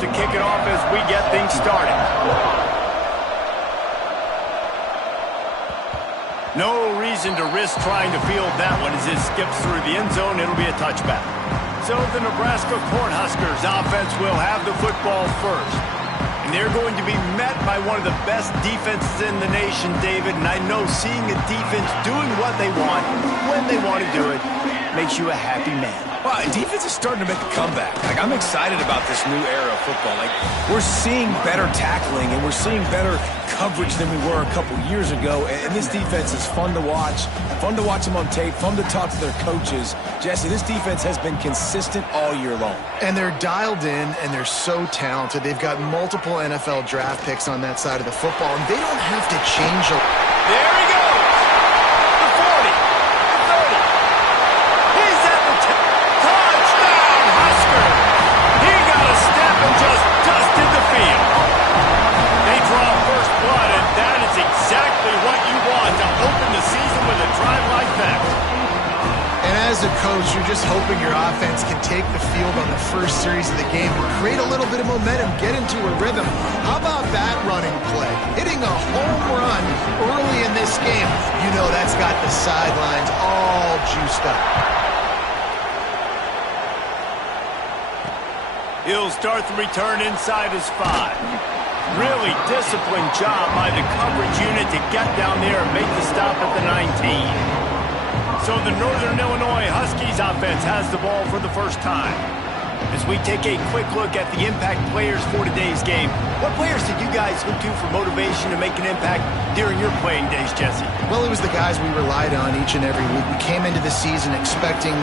to kick it off as we get things started. No reason to risk trying to field that one as it skips through the end zone. It'll be a touchback. So the Nebraska Cornhuskers offense will have the football first. And they're going to be met by one of the best defenses in the nation, David. And I know seeing a defense doing what they want, when they want to do it, makes you a happy man. Well, defense is starting to make a comeback. Like, I'm excited about this new era of football. Like, we're seeing better tackling and we're seeing better coverage than we were a couple years ago. And this defense is fun to watch them on tape, fun to talk to their coaches. Jesse, this defense has been consistent all year long. And they're dialed in and they're so talented. They've got multiple NFL draft picks on that side of the football, and they don't have to change a... There he goes! The 40, the 30. He's at the 10. Touchdown, Husker! He got a step and just dusted the field. They draw first blood, and that is exactly what you want to open the season with a drive like that. And as a coach, you're just hoping your offense can take the field on the first series of the game and create a little bit of momentum, get into a rhythm. How about that running play? Hitting a home run early in this game. You know that's got the sidelines all juiced up. He'll start the return inside his 5. Really disciplined job by the coverage unit to get down there and make the stop at the 19. So the Northern Illinois Huskies offense has the ball for the first time. As we take a quick look at the impact players for today's game, what players did you guys look to for motivation to make an impact during your playing days, Jesse? Well, it was the guys we relied on each and every week. We came into the season expecting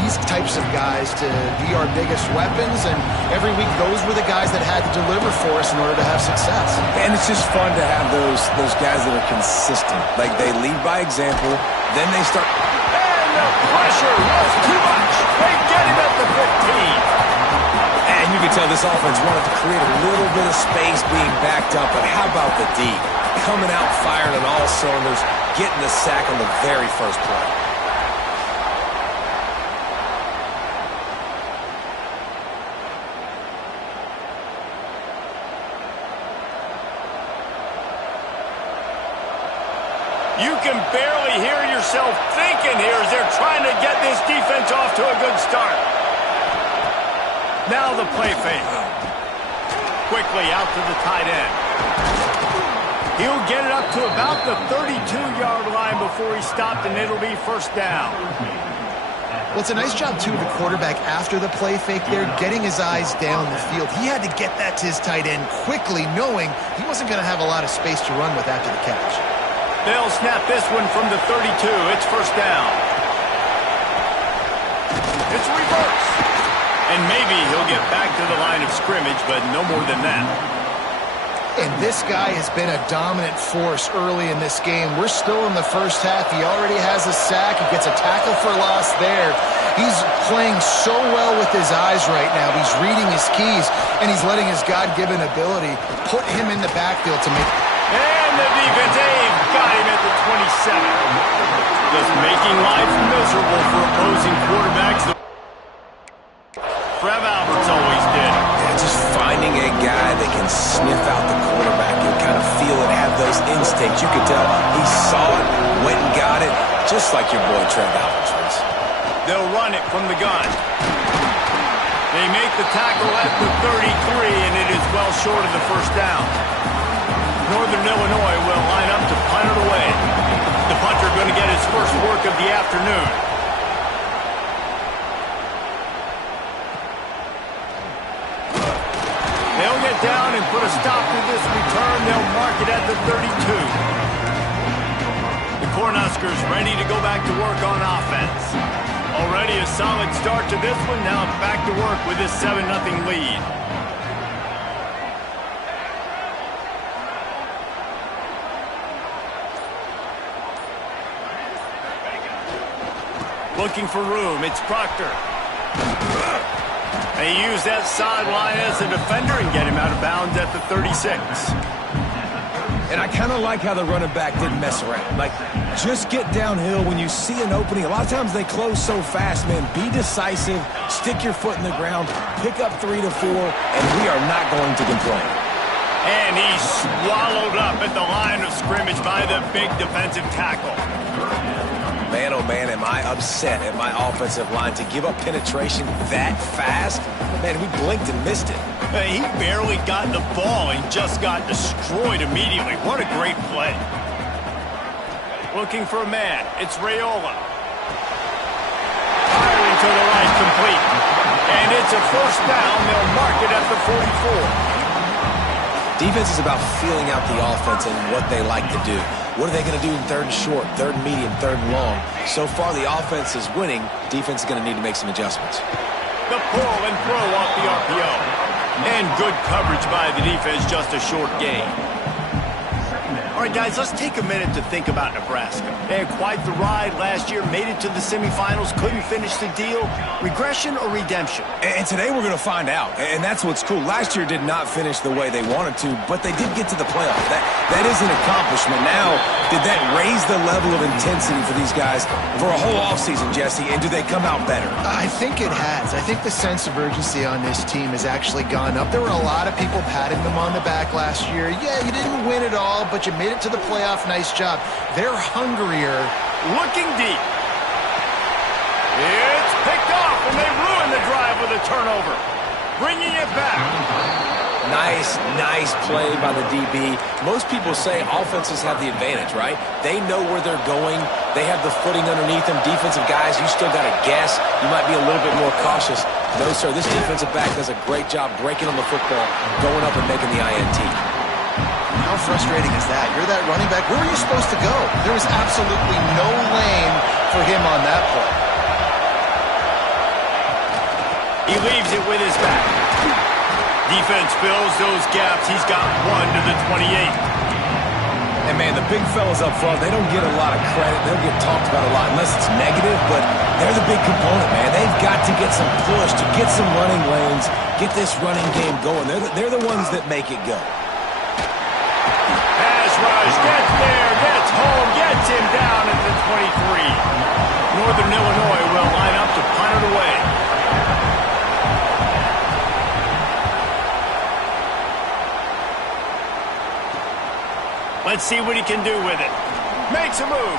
these types of guys to be our biggest weapons, and every week those were the guys that had to deliver for us in order to have success. And it's just fun to have those guys that are consistent. Like, they lead by example, then they start... And the pressure was too much. They get him at the 15. And you can tell this offense wanted to create a little bit of space being backed up, but how about the D? Coming out firing on all cylinders, getting the sack on the very first play. You can barely hear yourself thinking here as they're trying to get this defense off to a good start. Now the play fake. Quickly out to the tight end. He'll get it up to about the 32-yard line before he stopped, and it'll be first down. Well, it's a nice job, too, of the quarterback after the play fake there, getting his eyes down the field. He had to get that to his tight end quickly, knowing he wasn't going to have a lot of space to run with after the catch. They'll snap this one from the 32. It's first down. It's reverse. And maybe he'll get back to the line of scrimmage, but no more than that. And this guy has been a dominant force early in this game. We're still in the first half. He already has a sack. He gets a tackle for loss there. He's playing so well with his eyes right now. He's reading his keys, and he's letting his God-given ability put him in the backfield to make... And the defense got him at the 27. Just making life miserable for opposing quarterbacks. Trev Alberts always did. Yeah, just finding a guy that can sniff out the quarterback and kind of feel it, have those instincts. You could tell he saw it, went and got it, just like your boy Trev Alberts was. They'll run it from the gun. They make the tackle at the 33, and it is well short of the first down. Northern Illinois will line up to punt it away. The punter going to get his first work of the afternoon. They'll get down and put a stop to this return. They'll mark it at the 32. The Cornhuskers ready to go back to work on offense. Already a solid start to this one. Now back to work with this 7-0 lead. Looking for room. It's Proctor. They use that sideline as a defender and get him out of bounds at the 36. And I kind of like how the running back didn't mess around. Like, just get downhill when you see an opening. A lot of times they close so fast, man. Be decisive, stick your foot in the ground, pick up 3 to 4, and we are not going to complain. And he's swallowed up at the line of scrimmage by the big defensive tackle. Man, oh man, am I upset at my offensive line to give up penetration that fast? Man, we blinked and missed it. He barely got the ball and just got destroyed immediately. What a great play. Looking for a man. It's Raiola. Firing to the right, complete. And it's a first down. They'll mark it at the 44. Defense is about feeling out the offense and what they like to do. What are they going to do in third and short, third and medium, third and long? So far, the offense is winning. Defense is going to need to make some adjustments. The pull and throw off the RPO. And good coverage by the defense, just a short gain. All right, guys, let's take a minute to think about Nebraska. They had quite the ride last year, made it to the semifinals, couldn't finish the deal. Regression or redemption? And today we're going to find out, and that's what's cool. Last year did not finish the way they wanted to, but they did get to the playoff. That is an accomplishment. Now, did that raise the level of intensity for these guys for a whole offseason, Jesse, and do they come out better? I think it has. I think the sense of urgency on this team has actually gone up. There were a lot of people patting them on the back last year. Yeah, you didn't win it all, but you made it to the playoff. Nice job. They're hungrier. Looking deep. It's picked off, and they ruin the drive with a turnover. Bringing it back. Nice play by the DB. Most people say offenses have the advantage, right? They know where they're going. They have the footing underneath them. Defensive guys, you still got to guess. You might be a little bit more cautious. No, sir, this defensive back does a great job breaking on the football, going up and making the INT. How frustrating is that? You're that running back. Where were you supposed to go? There was absolutely no lane for him on that play. He leaves it with his back. Defense fills those gaps. He's got one to the 28. And, man, the big fellas up front, they don't get a lot of credit. They don't get talked about a lot unless it's negative, but they're the big component, man. They've got to get some push, to get some running lanes, get this running game going. They're the ones that make it go. Pass rush, gets there, gets home, gets him down at the 23. Northern Illinois will line up to punt it away. Let's see what he can do with it. Makes a move.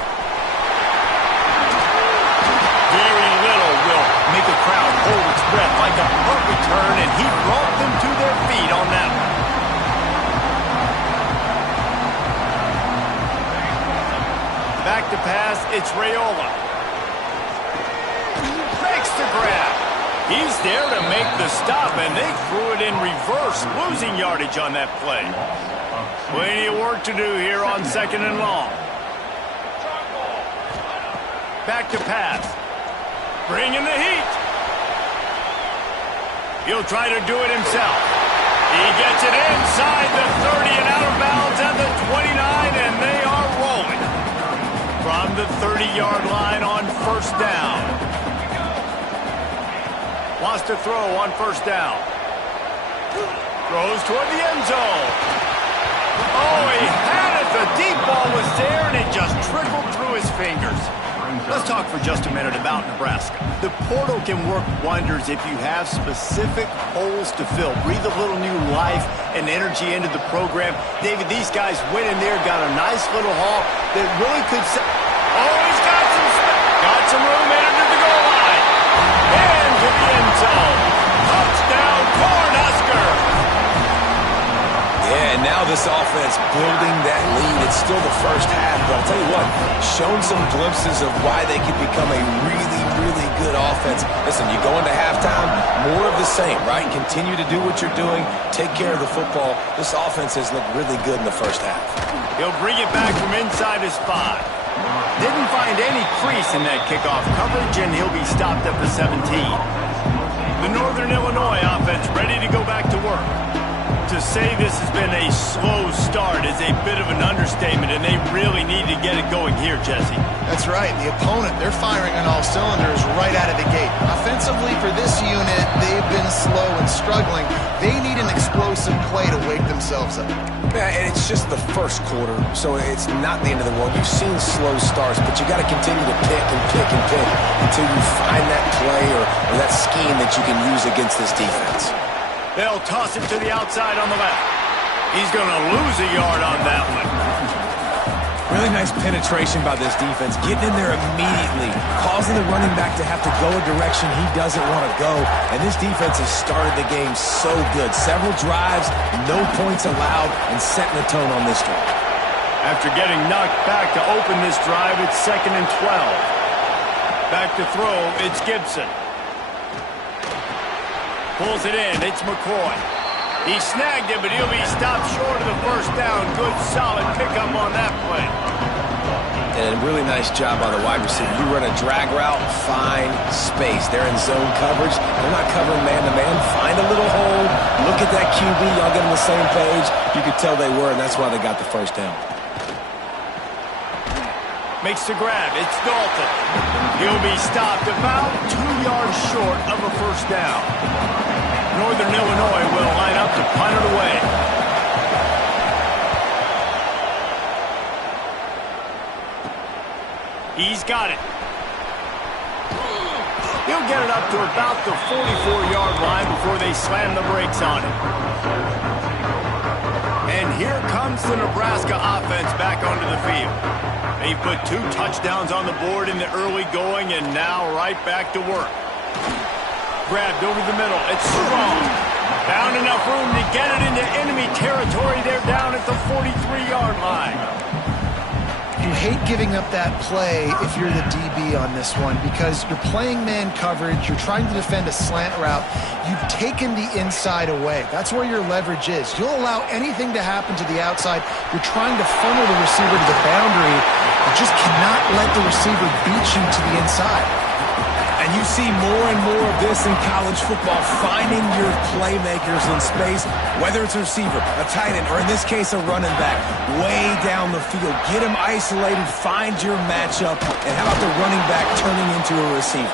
Very little will make a crowd hold its breath like a punt return, and he brought them to their feet on that one. Back to pass, it's Raiola. Makes the grab. He's there to make the stop, and they threw it in reverse, losing yardage on that play. Plenty of work to do here on second and long. Back to pass. Bringing the heat. He'll try to do it himself. He gets it inside the 30 and out of bounds at the 29, and they are rolling. From the 30-yard line on first down. Wants to throw on first down. Throws toward the end zone. Oh, he had it. The deep ball was there, and it just trickled through his fingers. Let's talk for just a minute about Nebraska. The portal can work wonders if you have specific holes to fill. Breathe a little new life and energy into the program. David, these guys went in there, got a nice little haul that really could... Oh, he's got some room into the goal line. And to the end zone. Touchdown, Cornhusker. Yeah, and now this offense building that lead. It's still the first half, but I'll tell you what, shown some glimpses of why they could become a really, really good offense. Listen, you go into halftime, more of the same, right? Continue to do what you're doing, take care of the football. This offense has looked really good in the first half. He'll bring it back from inside his 5. Didn't find any crease in that kickoff coverage, and he'll be stopped at the 17. The Northern Illinois offense ready to go back to work. To say this has been a slow start is a bit of an understatement, and they really need to get it going here, Jesse. That's right. The opponent, they're firing on all cylinders right out of the gate. Offensively, for this unit, they've been slow and struggling. They need an explosive play to wake themselves up. Yeah, and it's just the first quarter, so it's not the end of the world. You've seen slow starts, but you got to continue to pick and pick and pick until you find that play or that scheme that you can use against this defense. They'll toss it to the outside on the left. He's going to lose a yard on that one. Really nice penetration by this defense, getting in there immediately, causing the running back to have to go a direction he doesn't want to go. And this defense has started the game so good. Several drives, no points allowed, and setting the tone on this drive. After getting knocked back to open this drive, it's 2nd and 12. Back to throw, it's Gibson. Pulls it in, it's McCoy. He snagged it, but he'll be stopped short of the first down. Good, solid pickup on that play. And a really nice job by the wide receiver. You run a drag route, find space. They're in zone coverage. They're not covering man-to-man. Find a little hole. Look at that QB. Y'all get on the same page. You could tell they were, and that's why they got the first down. Makes the grab. It's Dalton. He'll be stopped about 2 yards short of a first down. Northern Illinois will line up to punt it away. He's got it. He'll get it up to about the 44-yard line before they slam the brakes on it. And here comes the Nebraska offense back onto the field. They put 2 touchdowns on the board in the early going, and now right back to work. Grabbed over the middle. It's strong. Found enough room to get it into enemy territory. They're down at the 43-yard line. You hate giving up that play if you're the DB on this one because you're playing man coverage. You're trying to defend a slant route. You've taken the inside away. That's where your leverage is. You'll allow anything to happen to the outside. You're trying to funnel the receiver to the boundary. You just cannot let the receiver beat you to the inside. And you see more and more of this in college football, finding your playmakers in space, whether it's a receiver, a tight end, or in this case, a running back, way down the field. Get them isolated, find your matchup, and how about the running back turning into a receiver?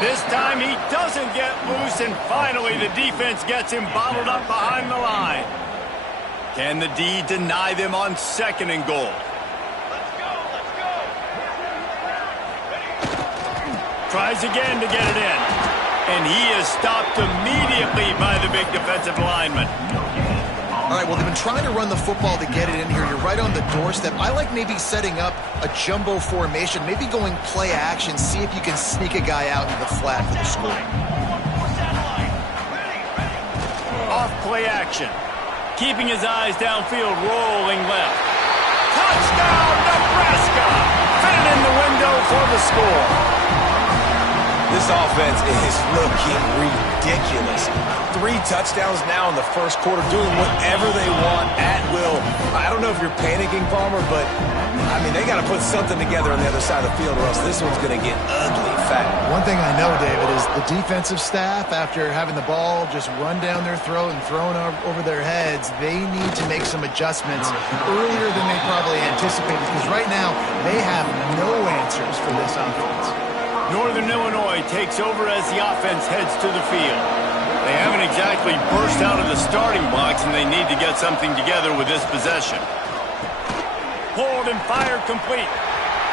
This time he doesn't get loose, and finally the defense gets him bottled up behind the line. Can the D deny them on 2nd and goal? Tries again to get it in. And he is stopped immediately by the big defensive lineman. All right, well, they've been trying to run the football to get it in here. You're right on the doorstep. I like maybe setting up a jumbo formation, maybe going play action, see if you can sneak a guy out in the flat for the score. Off play action. Keeping his eyes downfield, rolling left. Touchdown, Nebraska! Fitted in the window for the score. This offense is looking ridiculous. 3 touchdowns now in the first quarter, doing whatever they want at will. I don't know if you're panicking, Palmer, but, I mean, they got to put something together on the other side of the field or else this one's going to get ugly fast. One thing I know, David, is the defensive staff, after having the ball just run down their throat and thrown over their heads, they need to make some adjustments earlier than they probably anticipated because right now they have no answers for this offense. Northern Illinois takes over as the offense heads to the field. They haven't exactly burst out of the starting blocks, and they need to get something together with this possession. Pulled and fired complete.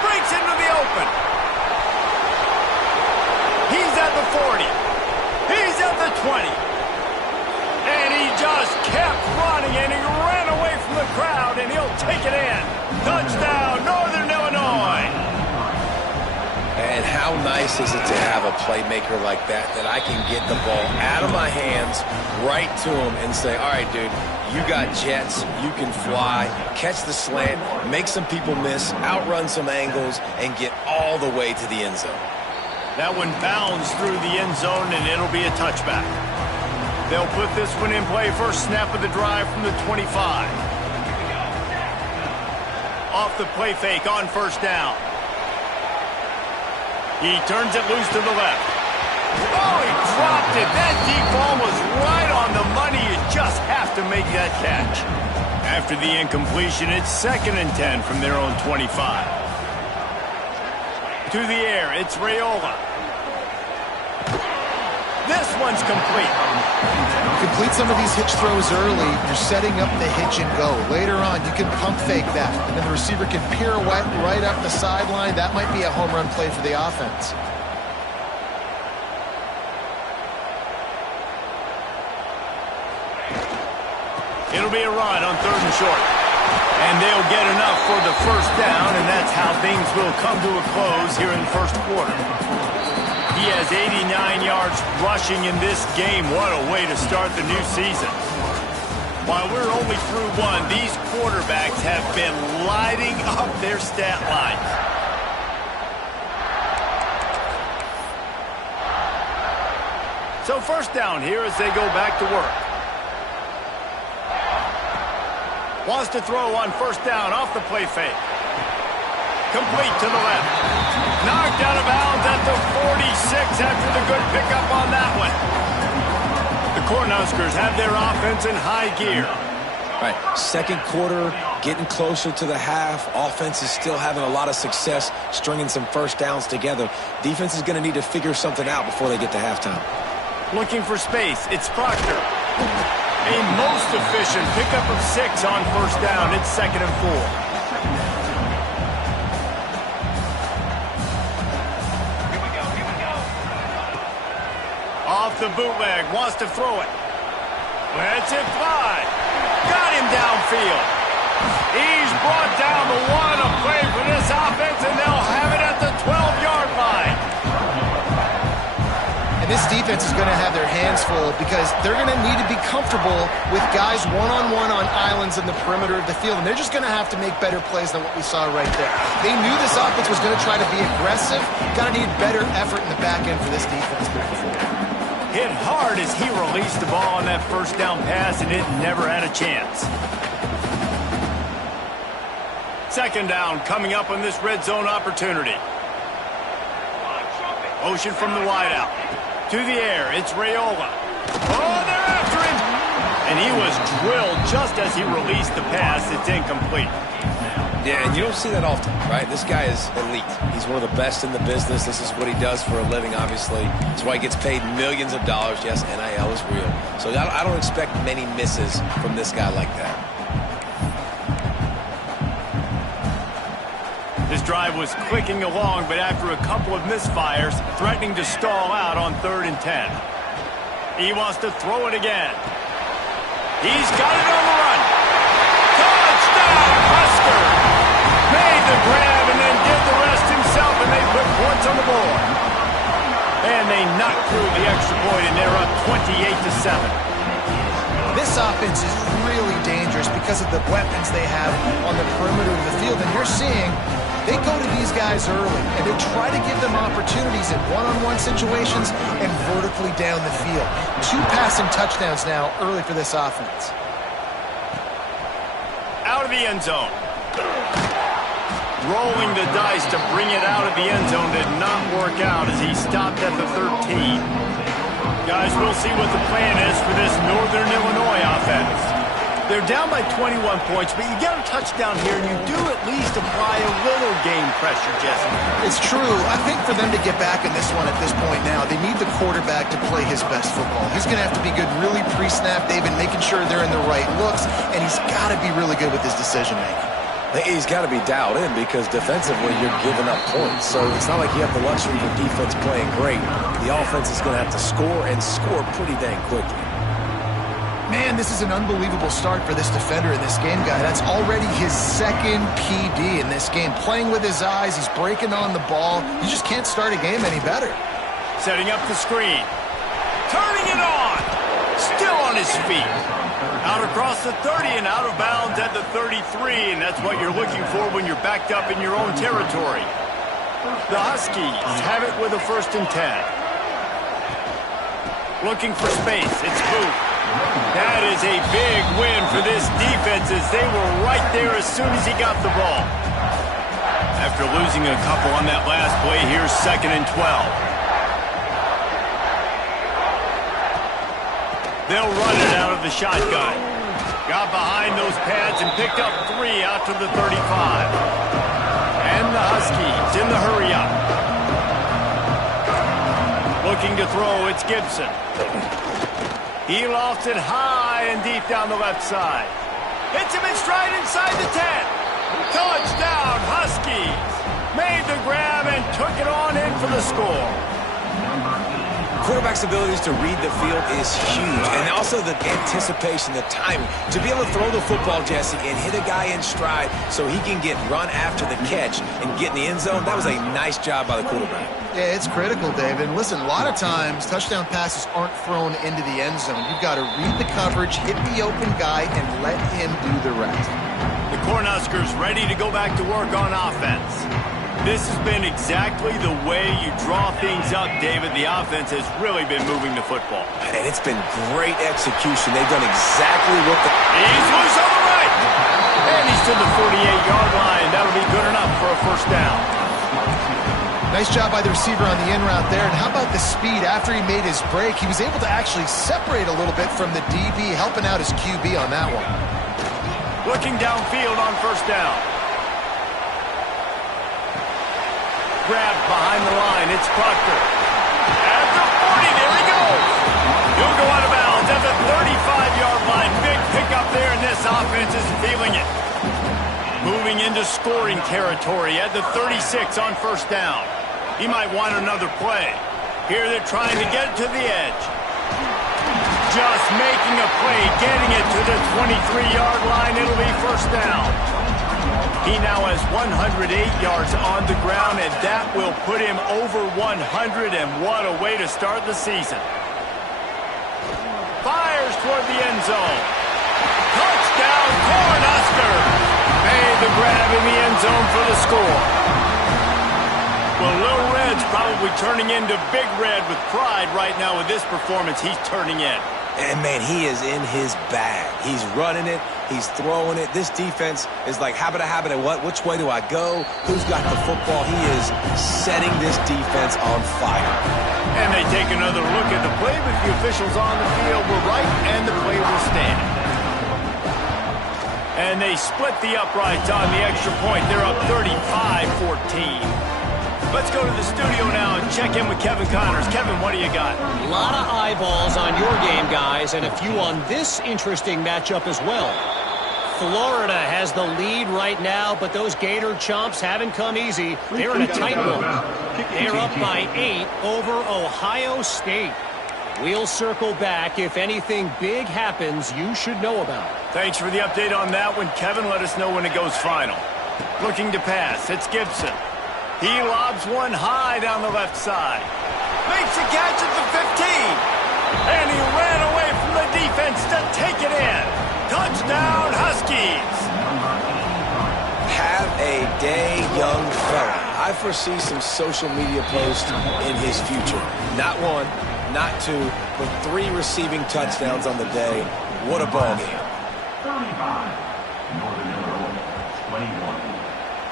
Breaks into the open. He's at the 40. He's at the 20. And he just kept running, and he ran away from the crowd, and he'll take it in. Touchdown, Northern Illinois. And how nice is it to have a playmaker like that I can get the ball out of my hands right to him and say, all right, dude, you got jets, you can fly, catch the slant, make some people miss, outrun some angles, and get all the way to the end zone. That one bounds through the end zone, and it'll be a touchback. They'll put this one in play. First snap of the drive from the 25. Off the play fake on first down. He turns it loose to the left. Oh, he dropped it. That deep ball was right on the money. You just just have to make that catch. After the incompletion, it's 2nd and 10 from their own 25. To the air, it's Raiola. This one's complete. Complete some of these hitch throws early. You're setting up the hitch and go. Later on, you can pump fake that. And then the receiver can pirouette right up the sideline. That might be a home run play for the offense. It'll be a run on 3rd and short. And they'll get enough for the first down, and that's how things will come to a close here in the first quarter. He has 89 yards rushing in this game. What a way to start the new season. While we're only through one, these quarterbacks have been lighting up their stat lines. So first down here as they go back to work. Wants to throw on first down off the play fake. Complete to the left. Knocked out of bounds at the 46 after the good pickup on that one. The Cornhuskers have their offense in high gear. Right, second quarter, getting closer to the half. Offense is still having a lot of success stringing some first downs together. Defense is going to need to figure something out before they get to halftime. Looking for space. It's Proctor. A most efficient pickup of 6 on first down. It's 2nd and 4. Off the bootleg, wants to throw it. Lets it fly. Got him downfield. He's brought down the one. A play for this offense, and they'll have it at the 12-yard line. And this defense is going to have their hands full because they're going to need to be comfortable with guys one-on-one on islands in the perimeter of the field. And they're just going to have to make better plays than what we saw right there. They knew this offense was going to try to be aggressive. Got to need better effort in the back end for this defense moving forward. Hit hard as he released the ball on that first down pass, and it never had a chance. 2nd down coming up on this red zone opportunity. Motion from the wideout. To the air, it's Raiola. Oh, they're after him! And he was drilled just as he released the pass. It's incomplete. Yeah, and you don't see that often, right? This guy is elite. He's one of the best in the business. This is what he does for a living, obviously. That's why he gets paid millions of dollars. Yes, NIL is real. So I don't expect many misses from this guy like that. This drive was clicking along, but after a couple of misfires, threatening to stall out on 3rd and 10. He wants to throw it again. He's got it on the run. Touchdown, Husker! Made the grab and then did the rest himself, and they put points on the board. And they knocked through the extra point, and they're up 28-7. This offense is really dangerous because of the weapons they have on the perimeter of the field. And you're seeing they go to these guys early, and they try to give them opportunities in one-on-one situations and vertically down the field. 2 passing touchdowns now early for this offense. Out of the end zone. Rolling the dice to bring it out of the end zone did not work out as he stopped at the 13. Guys, we'll see what the plan is for this Northern Illinois offense. They're down by 21 points, but you get a touchdown here, and you do at least apply a little game pressure, Jesse. It's true. I think for them to get back in this one at this point now, they need the quarterback to play his best football. He's going to have to be good really pre-snap, David, making sure they're in the right looks, and he's got to be really good with his decision-making. He's got to be dialed in because defensively you're giving up points. So it's not like you have the luxury of defense playing great. The offense is going to have to score and score pretty dang quickly. Man, this is an unbelievable start for this defender in this game, guy. That's already his 2nd PD in this game. Playing with his eyes, he's breaking on the ball. You just can't start a game any better. Setting up the screen. Turning it on. Still on his feet. Out across the 30 and out of bounds at the 33, and that's what you're looking for when you're backed up in your own territory. The Huskies have it with a 1st and 10. Looking for space. It's Booth. That is a big win for this defense as they were right there as soon as he got the ball. After losing a couple on that last play, here's 2nd and 12. They'll run it out of the shotgun. Got behind those pads and picked up 3 out to the 35. And the Huskies in the hurry-up. Looking to throw, it's Gibson. He lofts it high and deep down the left side. Hits him in stride inside the 10. Touchdown, Huskies. Made the grab and took it on in for the score. Quarterback's abilities to read the field is huge, and also the anticipation, the timing. To be able to throw the football, Jesse, and hit a guy in stride so he can get run after the catch and get in the end zone, that was a nice job by the quarterback. Yeah, it's critical, David. And listen, a lot of times, touchdown passes aren't thrown into the end zone. You've got to read the coverage, hit the open guy, and let him do the rest. The Cornhuskers ready to go back to work on offense. This has been exactly the way you draw things up, David. The offense has really been moving the football. And it's been great execution. They've done exactly what the... He's loose on the right. And he's to the 48-yard line. That'll be good enough for a first down. Nice job by the receiver on the in route there. And how about the speed? After he made his break, he was able to actually separate a little bit from the DB, helping out his QB on that one. Looking downfield on first down. Grabbed behind the line. It's Proctor. At the 40, there he goes. He'll go out of bounds at the 35-yard line. Big pickup there, and this offense is feeling it. Moving into scoring territory at the 36 on first down. He might want another play. Here they're trying to get to the edge. Just making a play, getting it to the 23-yard line. It'll be first down. He now has 108 yards on the ground, and that will put him over 100, and what a way to start the season. Fires toward the end zone. Touchdown, Cornhuskers! Made the grab in the end zone for the score. Well, Little Red's probably turning into Big Red with pride right now with this performance he's turning in. And, man, he is in his bag. He's running it. He's throwing it. This defense is like, habit, what? Which way do I go? Who's got the football? He is setting this defense on fire. And they take another look at the play, but the officials on the field were right, and the play will stand. And they split the uprights on the extra point. They're up 35-14. Let's go to the studio now and check in with Kevin Connors. Kevin, what do you got? A lot of eyeballs on your game, guys, and a few on this interesting matchup as well. Florida has the lead right now, but those Gator chomps haven't come easy. They're in a tight one. They're up by 8 over Ohio State. We'll circle back. If anything big happens, you should know about it. Thanks for the update on that one, Kevin. Let us know when it goes final. Looking to pass. It's Gibson. He lobs one high down the left side. Makes a catch at the 15. And he ran away from the defense to take it in. Touchdown, Huskies. Have a day, young fella. I foresee some social media posts in his future. Not one, not two, but 3 receiving touchdowns on the day. What a ball game. 35, Northern Illinois, 21.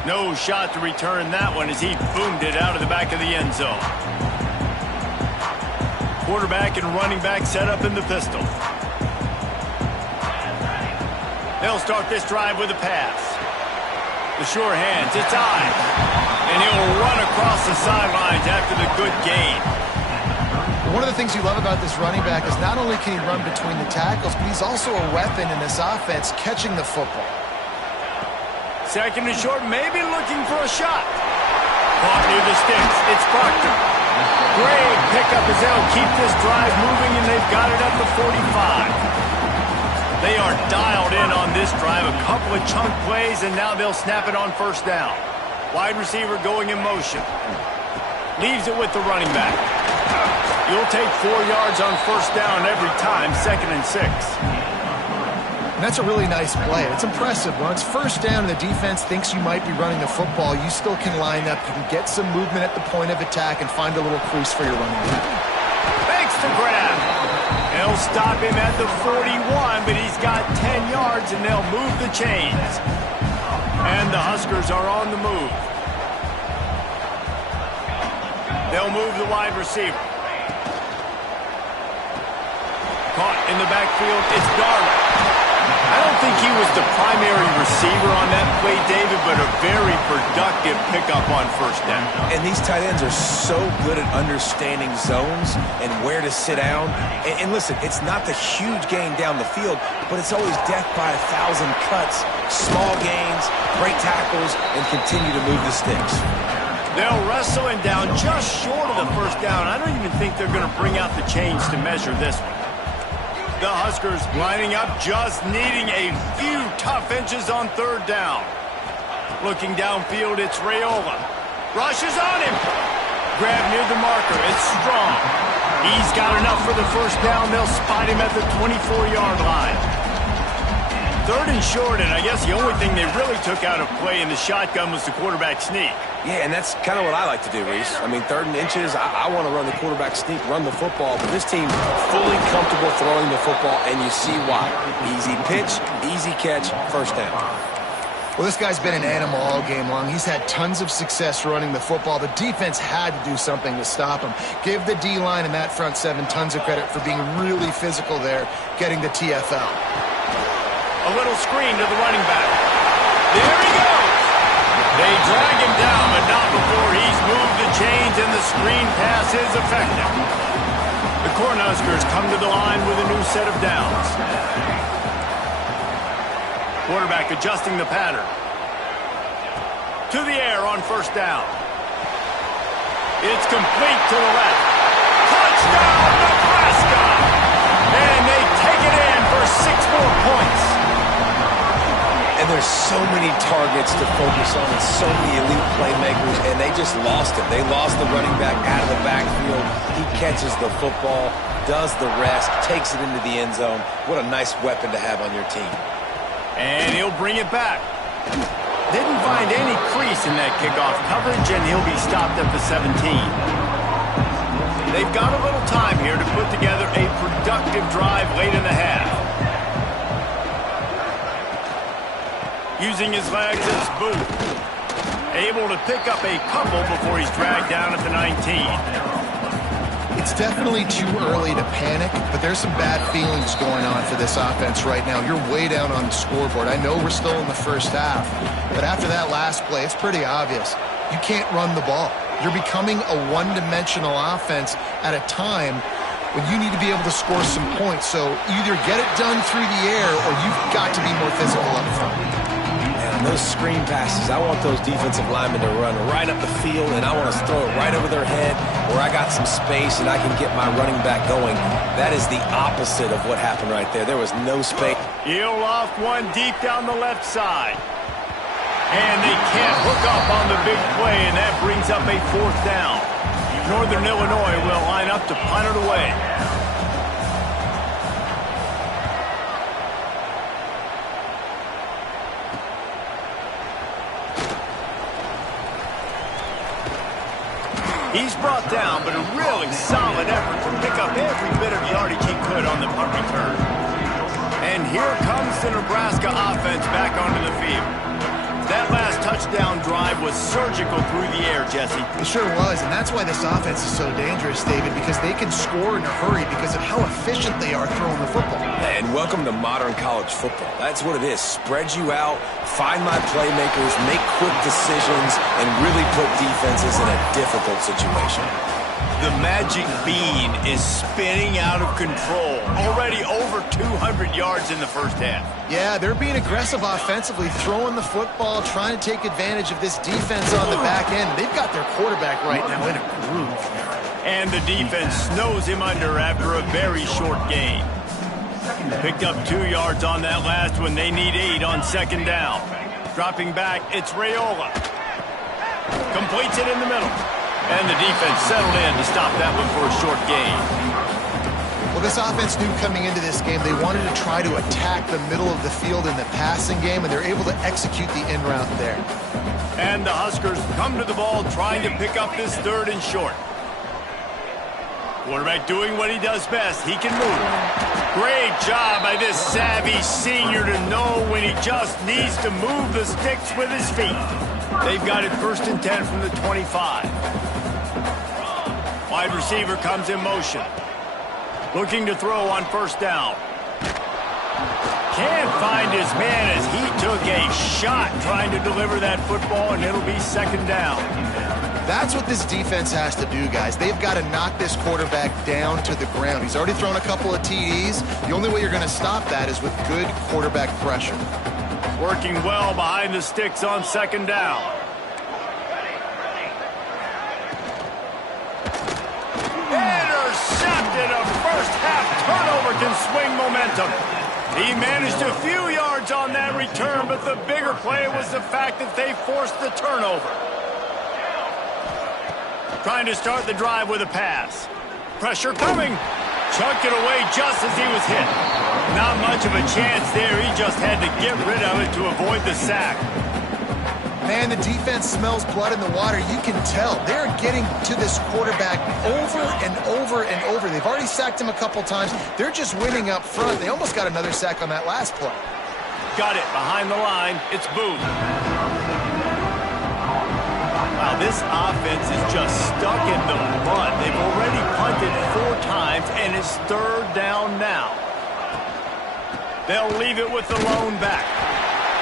No shot to return that one as he boomed it out of the back of the end zone. Quarterback and running back set up in the pistol. They'll start this drive with a pass. The sure hands, it's Ives. And he'll run across the sidelines after the good gain. One of the things you love about this running back is not only can he run between the tackles, but he's also a weapon in this offense catching the football. Second and short, maybe looking for a shot. Caught near the sticks. It's Proctor. Great pickup as they'll keep this drive moving, and they've got it at the 45. They are dialed in on this drive. A couple of chunk plays, and now they'll snap it on first down. Wide receiver going in motion. Leaves it with the running back. You'll take 4 yards on first down every time, 2nd and 6. And that's a really nice play. It's impressive. When it's first down and the defense thinks you might be running the football, you still can line up. You can get some movement at the point of attack and find a little crease for your running back. Thanks to grab. They'll stop him at the 41, but he's got 10 yards, and they'll move the chains. And the Huskers are on the move. They'll move the wide receiver. Caught in the backfield. It's Darnold. I don't think he was the primary receiver on that play, David, but a very productive pickup on first down. And these tight ends are so good at understanding zones and where to sit down. And listen, it's not the huge gain down the field, but it's always death by 1,000 cuts, small gains, great tackles, and continue to move the sticks. They'll wrestle him down just short of the first down. I don't even think they're going to bring out the chains to measure this one. The Huskers lining up, just needing a few tough inches on third down. Looking downfield, it's Raiola. Rushes on him. Grab near the marker. It's Strong. He's got enough for the first down. They'll spot him at the 24-yard line. Third and short, and I guess the only thing they really took out of play in the shotgun was the quarterback sneak. Yeah, and that's kind of what I like to do, Reese. I mean, third and inches, I want to run the quarterback sneak, run the football, but this team fully comfortable throwing the football, and you see why. Easy pitch, easy catch, first down. Well, this guy's been an animal all game long. He's had tons of success running the football. The defense had to do something to stop him. Give the D-line and that front seven tons of credit for being really physical there, getting the TFL. A little screen to the running back. There he goes. They drag him down, but not before he's moved the chains, and the screen pass is effective. The Cornhuskers come to the line with a new set of downs. Quarterback adjusting the pattern. To the air on first down. It's complete to the left. Touchdown, Nebraska! And they take it in for 6 more points. And there's so many targets to focus on and so many elite playmakers, and they just lost him. They lost the running back out of the backfield. He catches the football, does the rest, takes it into the end zone. What a nice weapon to have on your team. And he'll bring it back. Didn't find any crease in that kickoff coverage, and he'll be stopped at the 17. They've got a little time here to put together a productive drive late in the half. Using his legs, it's Booth. Able to pick up a couple before he's dragged down at the 19. It's definitely too early to panic, but there's some bad feelings going on for this offense right now. You're way down on the scoreboard. I know we're still in the first half, but after that last play, it's pretty obvious. You can't run the ball. You're becoming a one-dimensional offense at a time when you need to be able to score some points. So either get it done through the air or you've got to be more physical up front. And those screen passes, I want those defensive linemen to run right up the field, and I want to throw it right over their head where I got some space and I can get my running back going. That is the opposite of what happened right there. There was no space. He'll loft one deep down the left side. And they can't hook up on the big play, and that brings up a fourth down. Northern Illinois will line up to punt it away. He's brought down, but a really solid effort to pick up every bit of yardage he could on the punt return. And here comes the Nebraska offense back onto the field. That last touchdown drive was surgical through the air, Jesse. It sure was, and that's why this offense is so dangerous, David, because they can score in a hurry because of how efficient they are throwing the football. And welcome to modern college football. That's what it is. Spread you out, find my playmakers, make quick decisions, and really put defenses in a difficult situation. The magic bean is spinning out of control. Already over 200 yards in the first half. Yeah, they're being aggressive offensively, throwing the football, trying to take advantage of this defense on the back end. They've got their quarterback right now in a groove. And the defense snows him under after a very short gain. Picked up 2 yards on that last one. They need 8 on second down. Dropping back, it's Raiola. Completes it in the middle. And the defense settled in to stop that one for a short gain. Well, this offense knew coming into this game they wanted to try to attack the middle of the field in the passing game, and they're able to execute the in route there. And the Huskers come to the ball trying to pick up this third and short. Quarterback doing what he does best. He can move. Great job by this savvy senior to know when he just needs to move the sticks with his feet. They've got it 1st and 10 from the 25. Wide receiver comes in motion. Looking to throw on first down. Can't find his man as he took a shot trying to deliver that football, and it'll be second down. That's what this defense has to do, guys. They've got to knock this quarterback down to the ground. He's already thrown a couple of TDs. The only way you're going to stop that is with good quarterback pressure. Working well behind the sticks on second down. Intercepted. A first-half turnover can swing momentum. He managed a few yards on that return, but the bigger play was the fact that they forced the turnover. Trying to start the drive with a pass. Pressure coming. Chucked it away just as he was hit. Not much of a chance there. He just had to get rid of it to avoid the sack. Man, the defense smells blood in the water. You can tell. They're getting to this quarterback over and over and over. They've already sacked him a couple times. They're just winning up front. They almost got another sack on that last play. Got it behind the line. It's Booth. Wow, this offense is just stuck in the mud. They've already punted 4 times, and it's third down now. They'll leave it with the lone back.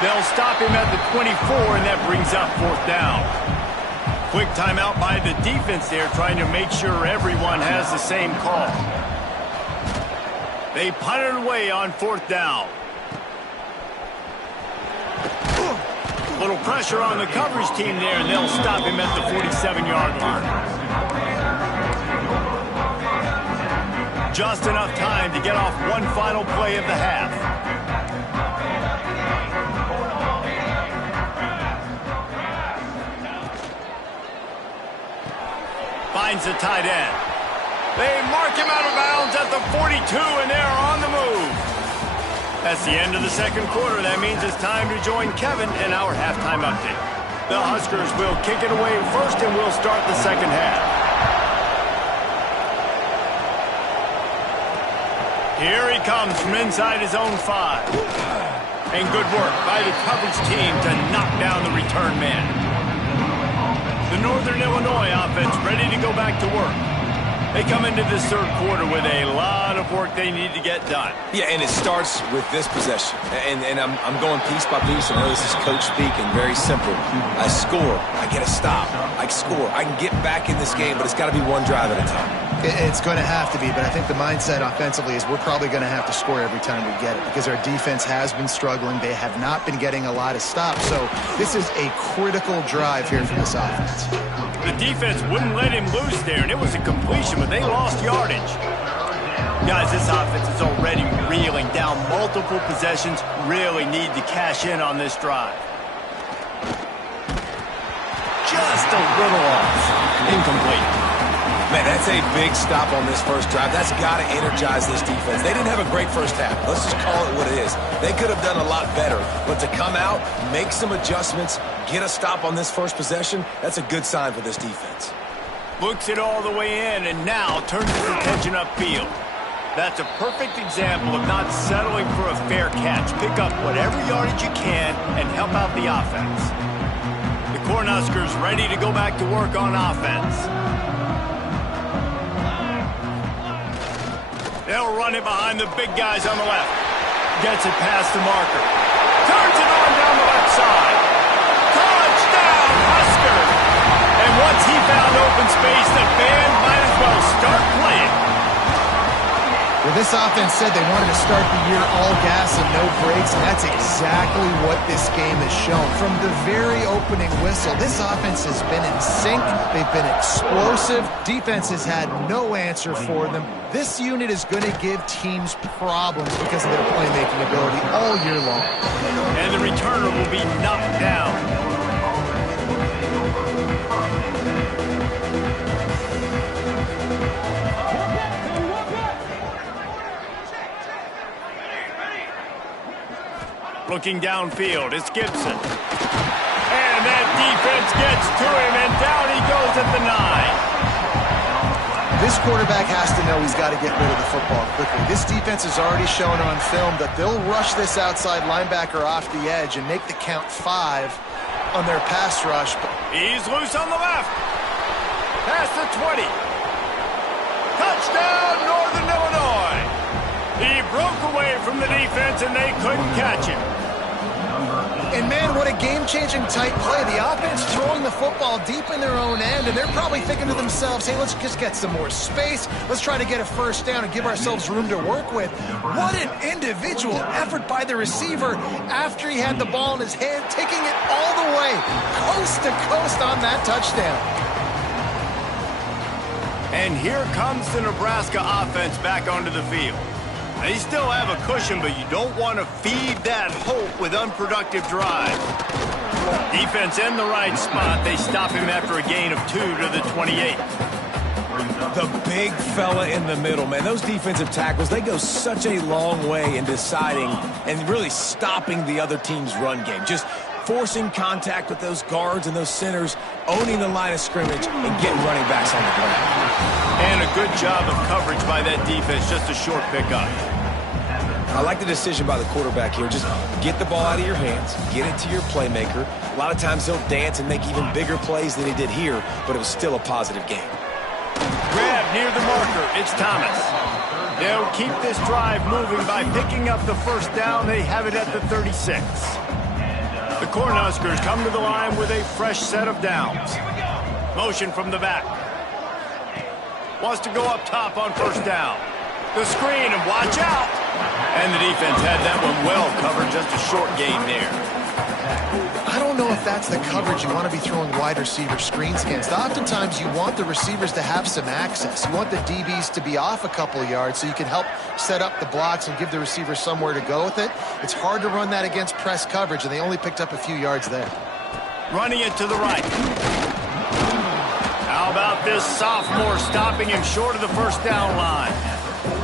They'll stop him at the 24, and that brings up fourth down. Quick timeout by the defense there, trying to make sure everyone has the same call. They punt it away on fourth down. Little pressure on the coverage team there, and they'll stop him at the 47-yard line. Just enough time to get off one final play of the half. Finds the tight end. They mark him out of bounds at the 42, and they're on the move. That's the end of the second quarter. That means it's time to join Kevin in our halftime update. The Huskers will kick it away first, and we'll start the second half. Here he comes from inside his own 5. And good work by the coverage team to knock down the return man. The Northern Illinois offense ready to go back to work. They come into this third quarter with a lot of work they need to get done. Yeah, and it starts with this possession. And I'm going piece by piece. I know this is coach speak and very simple. I score. I get a stop. I score. I can get back in this game, but it's got to be one drive at a time. It's going to have to be, but I think the mindset offensively is we're probably going to have to score every time we get it because our defense has been struggling. They have not been getting a lot of stops, so this is a critical drive here for this offense. The defense wouldn't let him loose there, and it was a completion, but they lost yardage. Guys, this offense is already reeling down multiple possessions. Really need to cash in on this drive. Just a little off. Incomplete. Man, that's a big stop on this first drive. That's got to energize this defense. They didn't have a great first half. Let's just call it what it is. They could have done a lot better. But to come out, make some adjustments, get a stop on this first possession, that's a good sign for this defense. Looks it all the way in, and now turns his attention upfield. That's a perfect example of not settling for a fair catch. Pick up whatever yardage you can and help out the offense. The Cornhuskers ready to go back to work on offense. They'll run it behind the big guys on the left. Gets it past the marker. Turns it on down the left side. Touchdown, Huskers! And once he found open space, the band might as well start playing. Well, this offense said they wanted to start the year all gas and no brakes, and that's exactly what this game has shown. From the very opening whistle, this offense has been in sync. They've been explosive. Defense has had no answer for them. This unit is going to give teams problems because of their playmaking ability all year long. And the returner will be knocked down. Looking downfield, it's Gibson. And that defense gets to him, and down he goes at the 9. This quarterback has to know he's got to get rid of the football quickly. This defense has already shown on film that they'll rush this outside linebacker off the edge and make the count 5 on their pass rush. He's loose on the left. Past the 20. Touchdown, Northern Illinois. He broke away from the defense, and they couldn't catch him. And, man, what a game-changing tight play. The offense throwing the football deep in their own end, and they're probably thinking to themselves, hey, let's just get some more space. Let's try to get a first down and give ourselves room to work with. What an individual effort by the receiver after he had the ball in his hand, taking it all the way, coast to coast on that touchdown. And here comes the Nebraska offense back onto the field. They still have a cushion, but you don't want to feed that hope with unproductive drives. Defense in the right spot. They stop him after a gain of 2 to the 28. The big fella in the middle, man. Those defensive tackles, they go such a long way in deciding and really stopping the other team's run game. Just forcing contact with those guards and those centers, owning the line of scrimmage, and getting running backs on the ground. And a good job of coverage by that defense, just a short pickup. I like the decision by the quarterback here. Just get the ball out of your hands, get it to your playmaker. A lot of times he'll dance and make even bigger plays than he did here, but it was still a positive game. Grab near the marker. It's Thomas. They'll keep this drive moving by picking up the first down. They have it at the 36. The Cornhuskers come to the line with a fresh set of downs. Motion from the back. Wants to go up top on first down. The screen, and watch out. And the defense had that one well covered, just a short gain there. I don't know if that's the coverage you want to be throwing wide receiver screens against. Oftentimes, you want the receivers to have some access. You want the DBs to be off a couple yards so you can help set up the blocks and give the receiver somewhere to go with it. It's hard to run that against press coverage, and they only picked up a few yards there. Running it to the right. How about this sophomore stopping him short of the first down line?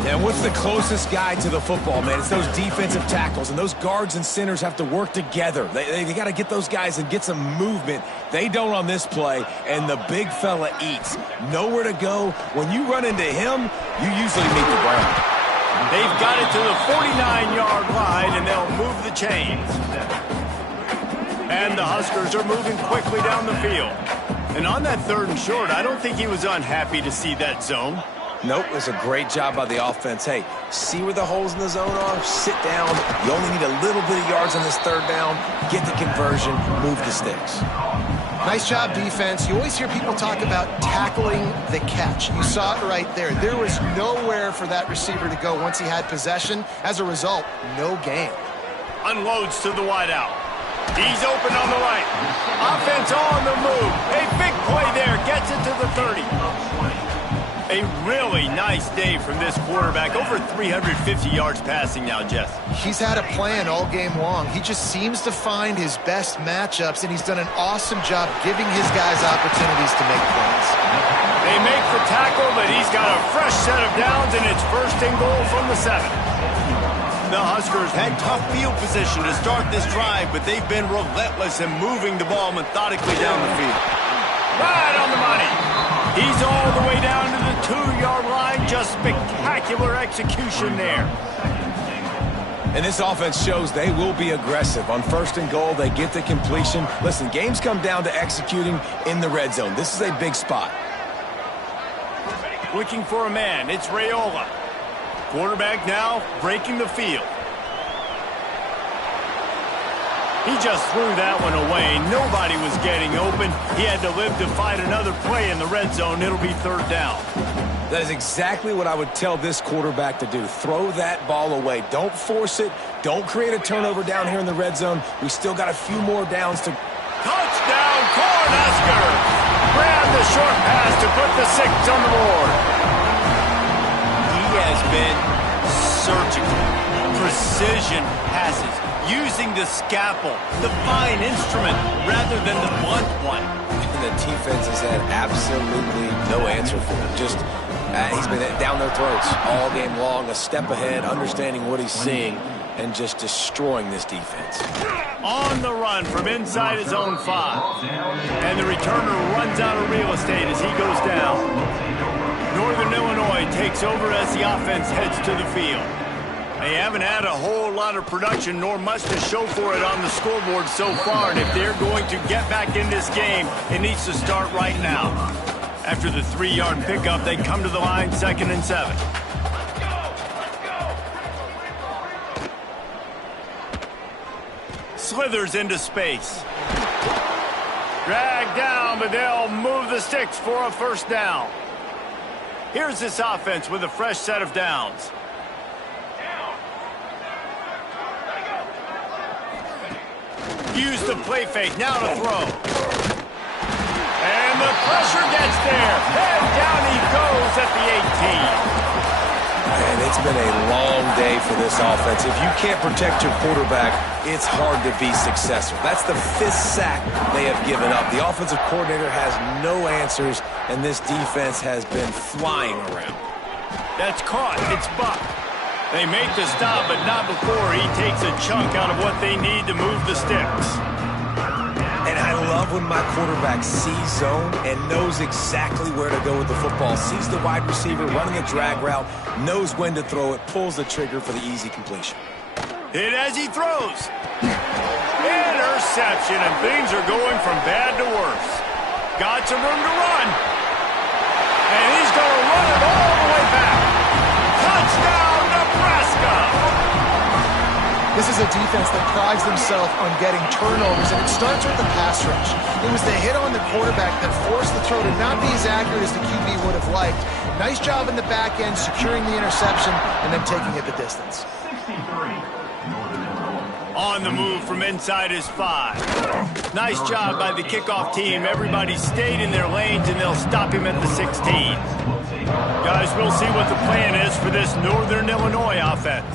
And what's the closest guy to the football, man? It's those defensive tackles, and those guards and centers have to work together. They got to get those guys and get some movement. They don't on this play, and the big fella eats. Nowhere to go. When you run into him, you usually meet the ground. They've got it to the 49-yard line, and they'll move the chains. And the Huskers are moving quickly down the field. And on that 3rd and short, I don't think he was unhappy to see that zone. Nope, it's a great job by the offense. Hey, see where the holes in the zone are, sit down. You only need a little bit of yards on this 3rd down. Get the conversion, move the sticks. Nice job, defense. You always hear people talk about tackling the catch. You saw it right there. There was nowhere for that receiver to go once he had possession. As a result, no gain. Unloads to the wideout. He's open on the right. Offense on the move. A big play there. Gets it to the 30. A really nice day from this quarterback. Over 350 yards passing now, Jess. He's had a plan all game long. He just seems to find his best matchups, and he's done an awesome job giving his guys opportunities to make plays. They make the tackle, but he's got a fresh set of downs, and it's 1st and goal from the 7. The Huskers had tough field position to start this drive, but they've been relentless in moving the ball methodically down the field. Right on the money. He's all the way down to the 2-yard line. Just spectacular execution there. And this offense shows they will be aggressive. On 1st and goal, they get the completion. Listen, games come down to executing in the red zone. This is a big spot. Looking for a man. It's Raiola. Quarterback now breaking the field. He just threw that one away. Nobody was getting open. He had to live to fight another play in the red zone. It'll be 3rd down. That is exactly what I would tell this quarterback to do. Throw that ball away. Don't force it. Don't create a turnover down here in the red zone. We still got a few more downs to... Touchdown, Cornhuskers! Grab the short pass to put the 6 on the board. He has been surgical. Precision passes. Using the scalpel, the fine instrument, rather than the blunt one. And the defense has had absolutely no answer for him. Just, he's been down their throats all game long, a step ahead, understanding what he's seeing, and just destroying this defense. On the run from inside his own 5. And the returner runs out of real estate as he goes down. Northern Illinois takes over as the offense heads to the field. They haven't had a whole lot of production nor much to show for it on the scoreboard so far, and if they're going to get back in this game, it needs to start right now. After the 3-yard pickup, they come to the line 2nd and 7. slithers into space. Dragged down, but they'll move the sticks for a first down. Here's this offense with a fresh set of downs. Use the play fake, now to throw. And the pressure gets there. And down he goes at the 18. And it's been a long day for this offense. If you can't protect your quarterback, it's hard to be successful. That's the 5th sack they have given up. The offensive coordinator has no answers, and this defense has been flying around. That's caught. It's Buck. They make the stop, but not before he takes a chunk out of what they need to move the sticks. And I love when my quarterback sees zone and knows exactly where to go with the football. Sees the wide receiver running a drag route, knows when to throw it, pulls the trigger for the easy completion. Hit as he throws. Interception, and things are going from bad to worse. Got some room to run. And he's going to run it all the way back. Touchdown, Nebraska! This is a defense that prides themselves on getting turnovers, and it starts with the pass rush. It was the hit on the quarterback that forced the throw to not be as accurate as the QB would have liked. Nice job in the back end, securing the interception, and then taking it the distance. 63. On the move from inside his 5. Nice job by the kickoff team. Everybody stayed in their lanes, and they'll stop him at the 16. Guys, we'll see what the plan is for this Northern Illinois offense.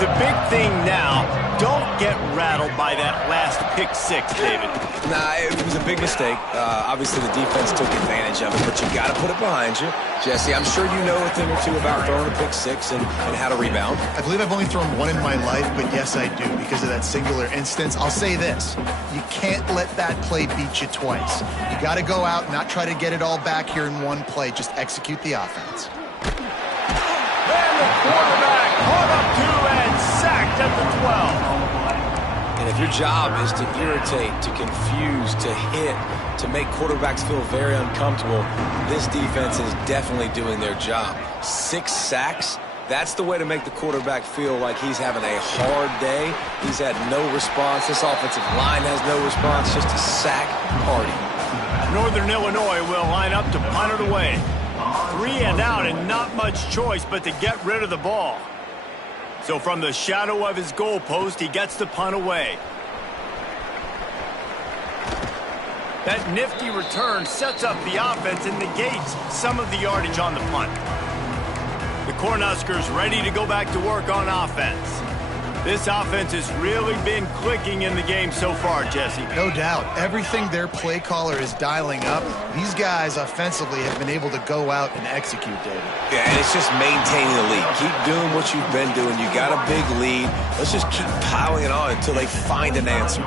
The big thing now, don't get rattled by that last pick 6, David. Nah, it was a big mistake. Obviously, the defense took advantage of it, but you got to put it behind you. Jesse, I'm sure you know a thing or two about throwing a pick 6 and how to rebound. I believe I've only thrown one in my life, but yes, I do, because of that singular instance. I'll say this. You can't let that play beat you twice. You got to go out and not try to get it all back here in one play. Just execute the offense. And the quarterback caught up to and sacked at the 12. And if your job is to irritate, to confuse, to hit, to make quarterbacks feel very uncomfortable, this defense is definitely doing their job. 6 sacks, that's the way to make the quarterback feel like he's having a hard day. He's had no response. This offensive line has no response, just a sack party. Northern Illinois will line up to punt it away. 3 and out, and not much choice but to get rid of the ball. So from the shadow of his goalpost, he gets the punt away. That nifty return sets up the offense and negates some of the yardage on the punt. The Cornhuskers ready to go back to work on offense. This offense has really been clicking in the game so far, Jesse. No doubt. Everything their play caller is dialing up, these guys offensively have been able to go out and execute, David. Yeah, and it's just maintaining the lead. Keep doing what you've been doing. You got a big lead. Let's just keep piling it on until they find an answer.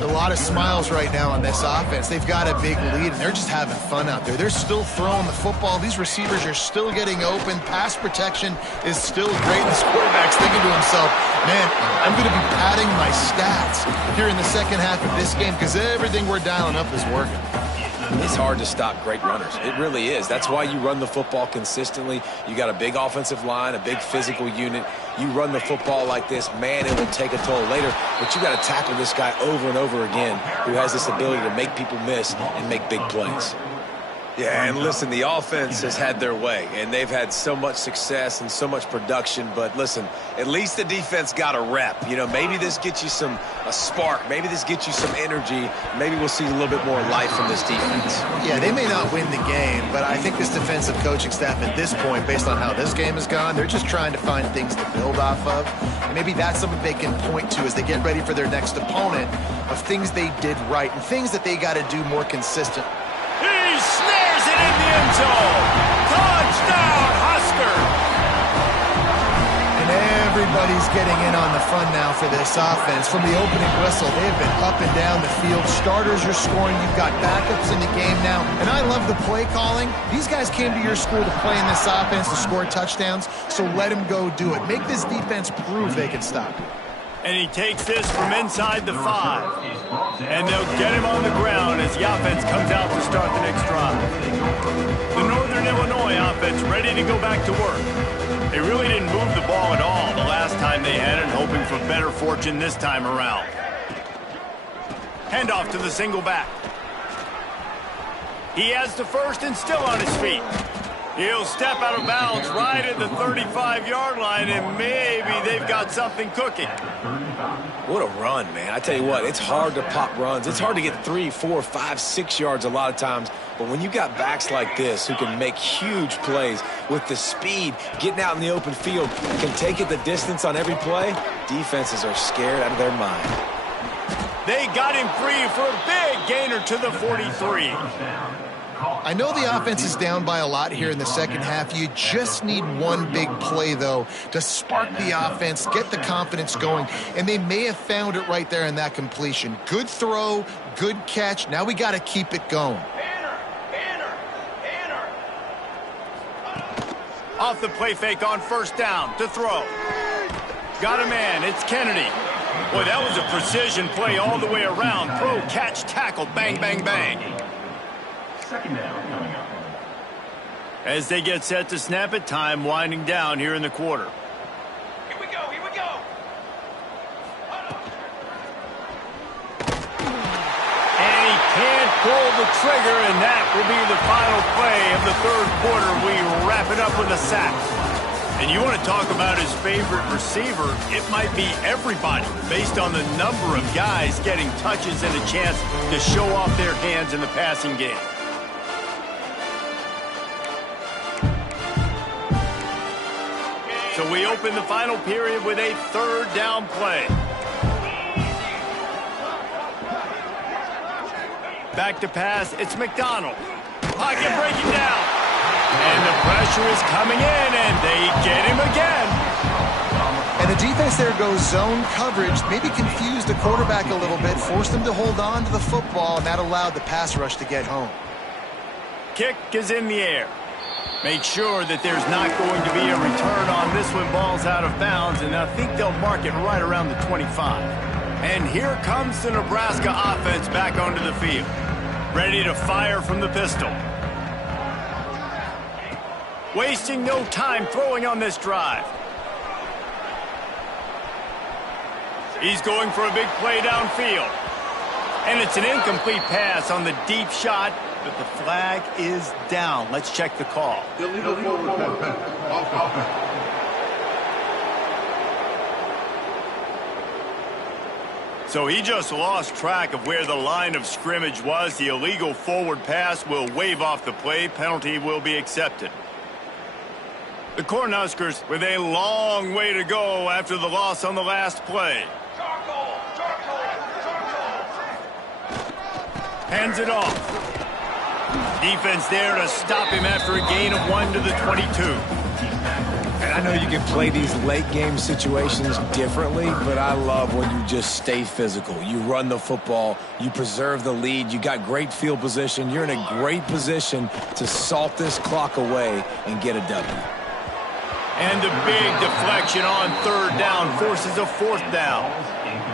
A lot of smiles right now on this offense. They've got a big lead, and they're just having fun out there. They're still throwing the football. These receivers are still getting open. Pass protection is still great. And this quarterback's thinking to himself, man, I'm going to be padding my stats here in the second half of this game because everything we're dialing up is working. It's hard to stop great runners. It really is. That's why you run the football consistently. You got a big offensive line, a big physical unit. You run the football like this, man, it will take a toll later. But you got to tackle this guy over and over again who has this ability to make people miss and make big plays. Yeah, and listen, the offense has had their way, and they've had so much success and so much production. But listen, at least the defense got a rep. You know, maybe this gets you a spark. Maybe this gets you some energy. Maybe we'll see a little bit more life from this defense. Yeah, they may not win the game, but I think this defensive coaching staff at this point, based on how this game has gone, they're just trying to find things to build off of. And maybe that's something they can point to as they get ready for their next opponent of things they did right and things that they got to do more consistent. He snares it in the end zone. Touchdown, Husker. And everybody's getting in on the fun now for this offense. From the opening whistle, they've been up and down the field. Starters are scoring. You've got backups in the game now. And I love the play calling. These guys came to your school to play in this offense to score touchdowns, so let them go do it. Make this defense prove they can stop you. And he takes this from inside the 5. And they'll get him on the ground as the offense comes out to start the next drive. The Northern Illinois offense ready to go back to work. They really didn't move the ball at all the last time they had it, hoping for better fortune this time around. Handoff to the single back. He has the first and still on his feet. He'll step out of bounds right at the 35-yard line, and maybe they've got something cooking. What a run, man. I tell you what, it's hard to pop runs. It's hard to get 3, 4, 5, 6 yards a lot of times. But when you got backs like this who can make huge plays with the speed, getting out in the open field, can take it the distance on every play, defenses are scared out of their mind. They got him free for a big gainer to the 43. I know the offense is down by a lot here in the second half. You just need one big play, though, to spark the offense, get the confidence going, and they may have found it right there in that completion. Good throw, good catch. Now we got to keep it going. Off the play fake on first down to throw. Got a man. It's Kennedy. Boy, that was a precision play all the way around. Throw, catch, tackle, bang, bang, bang. Second down coming up. As they get set to snap it, time winding down here in the quarter. Here we go, here we go. And he can't pull the trigger, and that will be the final play of the third quarter. We wrap it up with a sack. And you want to talk about his favorite receiver, it might be everybody based on the number of guys getting touches and a chance to show off their hands in the passing game. So we open the final period with a third down play. Back to pass, it's McDonald. Pocket breaking down. And the pressure is coming in, and they get him again. And the defense there goes zone coverage, maybe confused the quarterback a little bit, forced him to hold on to the football, and that allowed the pass rush to get home. Kick is in the air. Make sure that there's not going to be a return on this one. Ball's out of bounds, and I think they'll mark it right around the 25. And here comes the Nebraska offense back onto the field, ready to fire from the pistol. Wasting no time throwing on this drive. He's going for a big play downfield. And it's an incomplete pass on the deep shot, but the flag is down. Let's check the call. Illegal forward pass. Offense. So he just lost track of where the line of scrimmage was. The illegal forward pass will wave off the play. Penalty will be accepted. The Cornhuskers with a long way to go after the loss on the last play. Hands it off. Defense there to stop him after a gain of 1 to the 22. And I know you can play these late game situations differently, but I love when you just stay physical. You run the football, you preserve the lead, you got great field position, you're in a great position to salt this clock away and get a W. And the big deflection on third down forces a fourth down.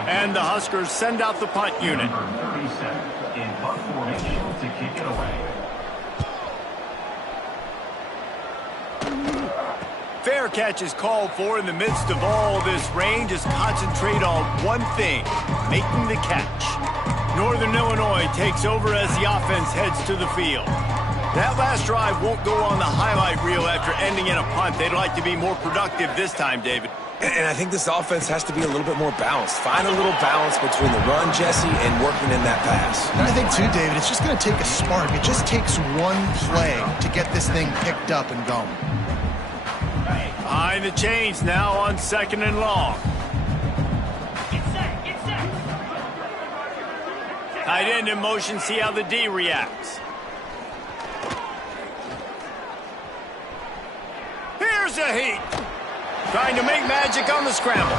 And the Huskers send out the punt unit. Number 37 in punt formation to kick it away. Fair catch is called for in the midst of all this rain. Just concentrate on one thing, making the catch. Northern Illinois takes over as the offense heads to the field. That last drive won't go on the highlight reel after ending in a punt. They'd like to be more productive this time, David. And I think this offense has to be a little bit more balanced. Find a little balance between the run, Jesse, and working in that pass. And I think, too, David, it's just going to take a spark. It just takes one play to get this thing picked up and going. Behind the chains now on 2nd and long. Get set, get set. Tight end in motion, see how the D reacts. Here's a heat. Trying to make magic on the scramble.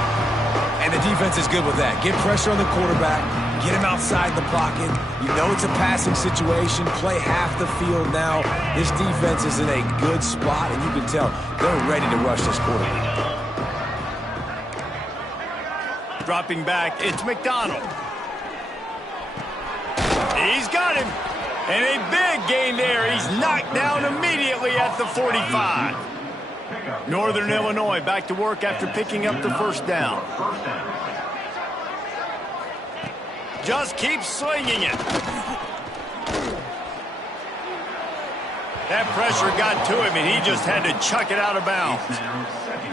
And the defense is good with that. Get pressure on the quarterback. Get him outside the pocket. You know it's a passing situation. Play half the field now. This defense is in a good spot, and you can tell they're ready to rush this quarterback. Dropping back, it's McDonald. He's got him. And a big gain there. He's knocked down immediately at the 45. Northern Illinois back to work after picking up the first down. Just keep slinging it. That pressure got to him, and he just had to chuck it out of bounds.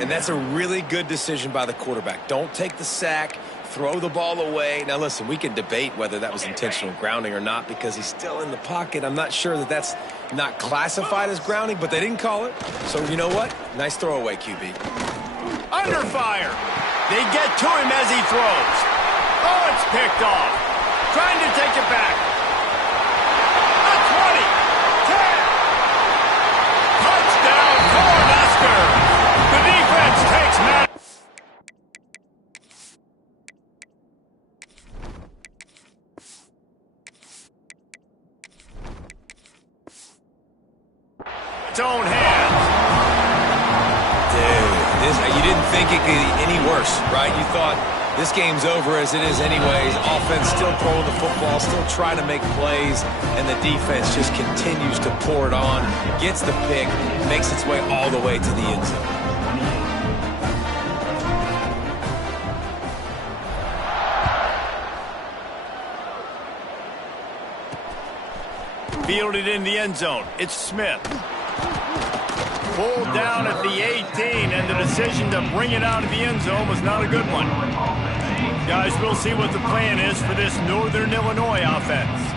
And that's a really good decision by the quarterback. Don't take the sack. Throw the ball away. Now, listen, we can debate whether that was intentional grounding or not because he's still in the pocket. I'm not sure that that's not classified as grounding, but they didn't call it. So, you know what? Nice throwaway, QB. Under fire. They get to him as he throws. Oh, it's picked off. Trying to take it back. The 20. 10. Touchdown, Cornhuskers. The defense takes Matt. Its own hands. Dude, you didn't think it could get any worse, right? You thought this game's over as it is anyways. Offense still throwing the football, still trying to make plays, and the defense just continues to pour it on, gets the pick, makes its way all the way to the end zone. Fielded in the end zone. It's Smith. Pulled down at the 18, and the decision to bring it out of the end zone was not a good one. Guys, we'll see what the plan is for this Northern Illinois offense.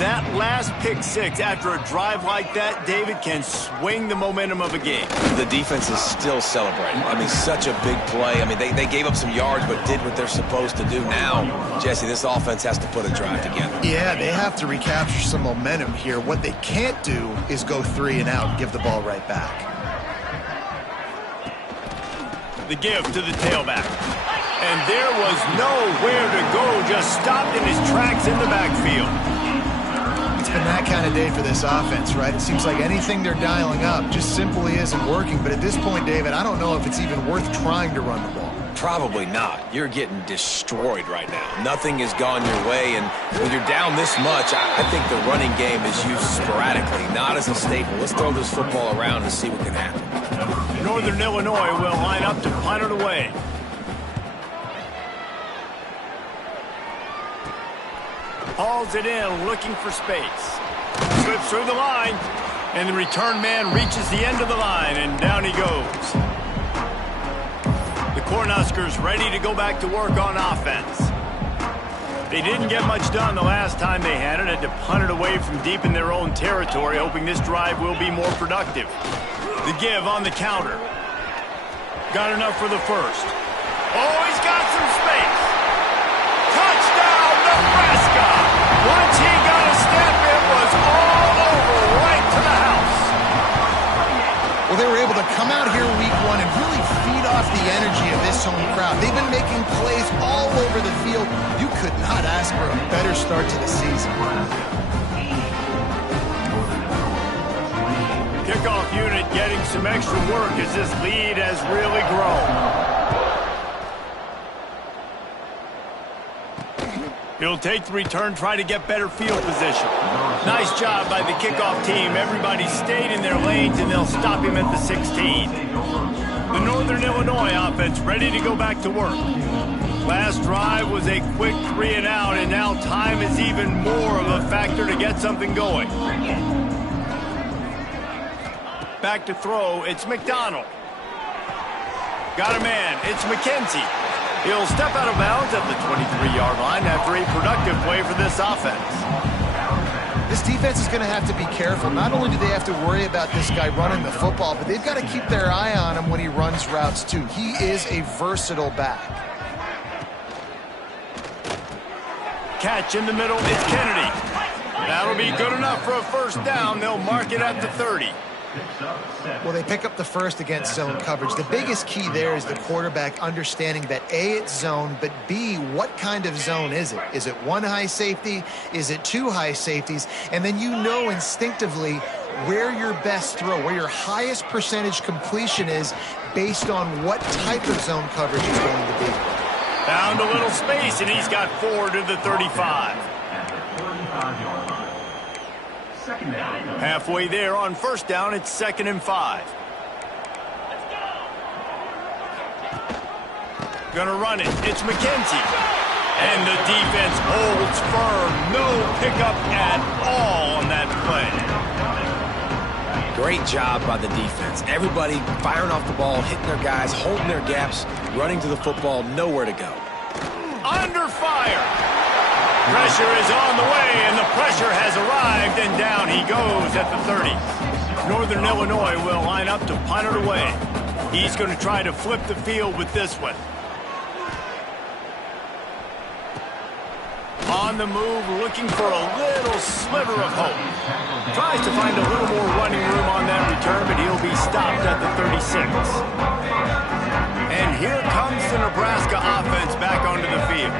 That last pick six after a drive like that, David, can swing the momentum of a game. The defense is still celebrating. I mean, such a big play. I mean, they gave up some yards but did what they're supposed to do. Now, Jesse, this offense has to put a drive together. Yeah, they have to recapture some momentum here. What they can't do is go 3 and out and give the ball right back. The give to the tailback. And there was nowhere to go, just stopped in his tracks in the backfield. It's been that kind of day for this offense, right? It seems like anything they're dialing up just simply isn't working. But at this point, David, I don't know if it's even worth trying to run the ball. Probably not. You're getting destroyed right now. Nothing has gone your way, and when you're down this much, I think the running game is used sporadically, not as a staple. Let's throw this football around and see what can happen. Northern Illinois will line up to punt it away. Hauls it in, looking for space. Slips through the line, and the return man reaches the end of the line, and down he goes. The Cornhuskers ready to go back to work on offense. They didn't get much done the last time they had it to punt it away from deep in their own territory, hoping this drive will be more productive. The give on the counter. Got enough for the first. Oh, he's got some space. Touchdown, Nebraska! Once he got a step, it was all over, right to the house. Well, they were able to come out here week 1 and really feed off the energy of this home crowd. They've been making plays all over the field. You could not ask for a better start to the season. Kickoff unit getting some extra work as this lead has really grown. He'll take the return, try to get better field position. Nice job by the kickoff team. Everybody stayed in their lanes, and they'll stop him at the 16. The Northern Illinois offense ready to go back to work. Last drive was a quick 3 and out, and now time is even more of a factor to get something going. Back to throw, it's McDonald. Got a man, it's McKenzie. He'll step out of bounds at the 23-yard line after a productive play for this offense. This defense is going to have to be careful. Not only do they have to worry about this guy running the football, but they've got to keep their eye on him when he runs routes too. He is a versatile back. Catch in the middle, it's Kennedy. That'll be good enough for a first down. They'll mark it at the 30. Well, they pick up the first against zone coverage. The biggest key there is the quarterback understanding that A, it's zone, but B, what kind of zone is it? Is it 1 high safety? Is it 2 high safeties? And then you know instinctively where your best throw, where your highest percentage completion is based on what type of zone coverage is going to be. Found a little space, and he's got 4 to the 35. Halfway there on first down, it's 2nd and 5. Gonna run it. It's McKenzie. And the defense holds firm. No pickup at all on that play. Great job by the defense. Everybody firing off the ball, hitting their guys, holding their gaps, running to the football, nowhere to go. Under fire. Pressure is on the way, and the pressure has arrived, and down he goes at the 30. Northern Illinois will line up to punt it away. He's going to try to flip the field with this one. On the move, looking for a little sliver of hope. Tries to find a little more running room on that return, but he'll be stopped at the 36. And here comes the Nebraska offense back onto the field.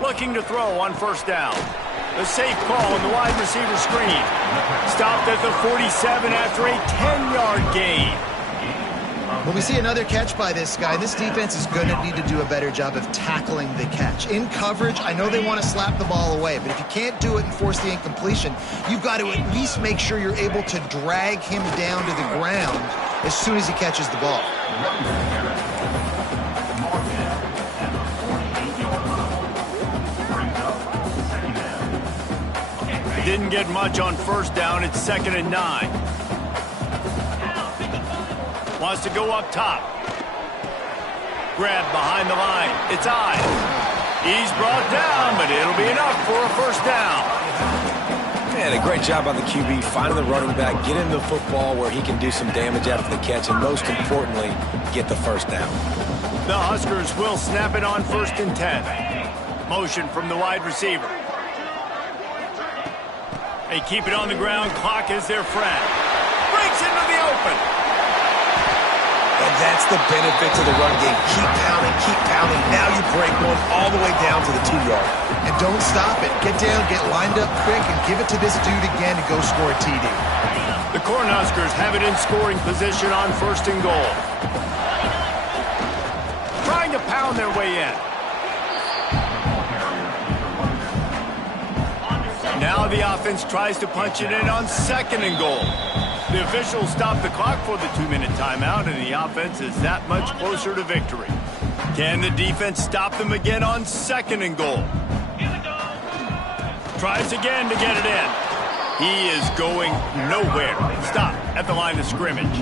Looking to throw on first down. The safe call on the wide receiver screen. Stopped at the 47 after a 10-yard gain. Well, we see another catch by this guy. This defense is going to need to do a better job of tackling the catch. In coverage, I know they want to slap the ball away, but if you can't do it and force the incompletion, you've got to at least make sure you're able to drag him down to the ground as soon as he catches the ball. Didn't get much on first down. It's 2nd and 9. Wants to go up top. Grab behind the line. It's Ives. He's brought down, but it'll be enough for a first down. Man, a great job by the QB, finding the running back, getting the football where he can do some damage after the catch, and most importantly, get the first down. The Huskers will snap it on 1st and 10. Motion from the wide receiver. They keep it on the ground. Clock is their friend. Breaks into the open. And that's the benefit to the run game. Keep pounding. Now you break one all the way down to the 2-yard. And don't stop it. Get down, get lined up quick, and give it to this dude again to go score a TD. The Cornhuskers have it in scoring position on 1st and goal. Trying to pound their way in. Now the offense tries to punch it in on 2nd and goal. The officials stop the clock for the 2-minute timeout, and the offense is that much closer to victory. Can the defense stop them again on 2nd and goal? Tries again to get it in. He is going nowhere. Stop at the line of scrimmage.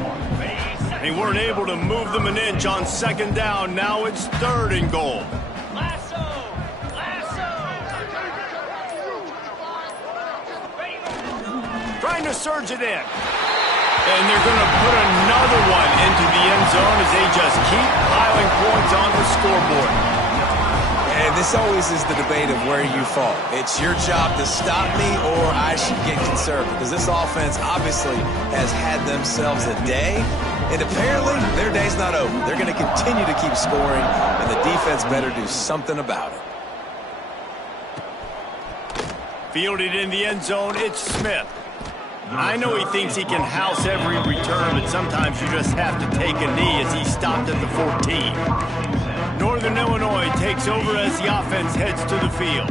They weren't able to move them an inch on 2nd down. Now it's 3rd and goal. Trying to surge it in. And they're going to put another one into the end zone as they just keep piling points on the scoreboard. And this always is the debate of where you fall. It's your job to stop me or I should get conservative. Because this offense obviously has had themselves a day. And apparently their day's not over. They're going to continue to keep scoring. And the defense better do something about it. Fielded in the end zone, it's Smith. I know he thinks he can house every return, but sometimes you just have to take a knee as he stopped at the 14. Northern Illinois takes over as the offense heads to the field.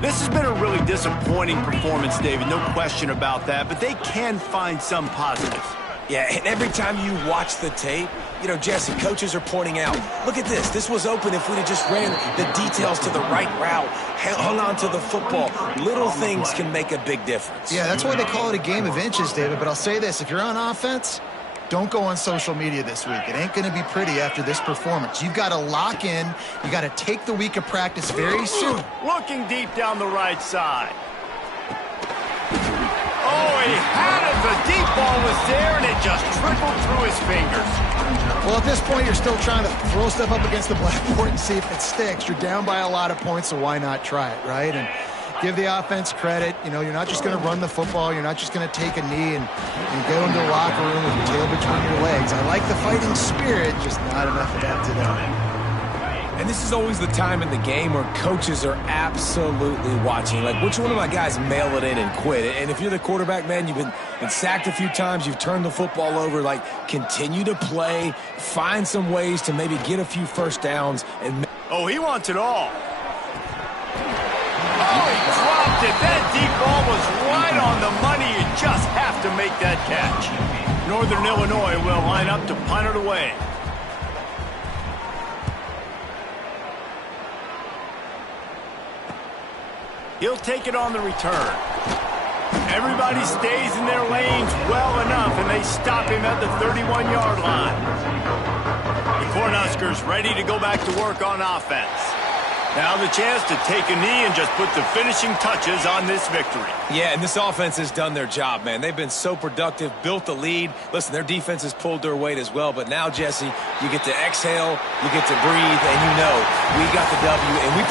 This has been a really disappointing performance, David, no question about that, but they can find some positives. Yeah, and every time you watch the tape, you know, Jesse, coaches are pointing out, look at this. This was open if we'd have just ran the details to the right route, hung on to the football. Little things can make a big difference. Yeah, that's why they call it a game of inches, David. But I'll say this, if you're on offense, don't go on social media this week. It ain't going to be pretty after this performance. You've got to lock in. You got to take the week of practice very soon. Looking deep down the right side. Oh, he had it. The deep ball was there, and it just trickled through his fingers. Well, at this point, you're still trying to throw stuff up against the blackboard and see if it sticks. You're down by a lot of points, so why not try it, right? And give the offense credit. You know, you're not just going to run the football. You're not just going to take a knee and go into the locker room with your tail between your legs. I like the fighting spirit, just not enough of that today. And this is always the time in the game where coaches are absolutely watching. Like, which one of my guys mail it in and quit? And if you're the quarterback, man, you've been sacked a few times, you've turned the football over, like, continue to play, find some ways to maybe get a few first downs. And oh, he wants it all. Oh, he dropped it. That deep ball was right on the money. You just have to make that catch. Northern Illinois will line up to punt it away. He'll take it on the return. Everybody stays in their lanes well enough, and they stop him at the 31-yard line. The Cornhuskers ready to go back to work on offense. Now the chance to take a knee and just put the finishing touches on this victory. Yeah, and this offense has done their job, man. They've been so productive, built the lead. Listen, their defense has pulled their weight as well. But now, Jesse, you get to exhale, you get to breathe, and you know we got the W, and we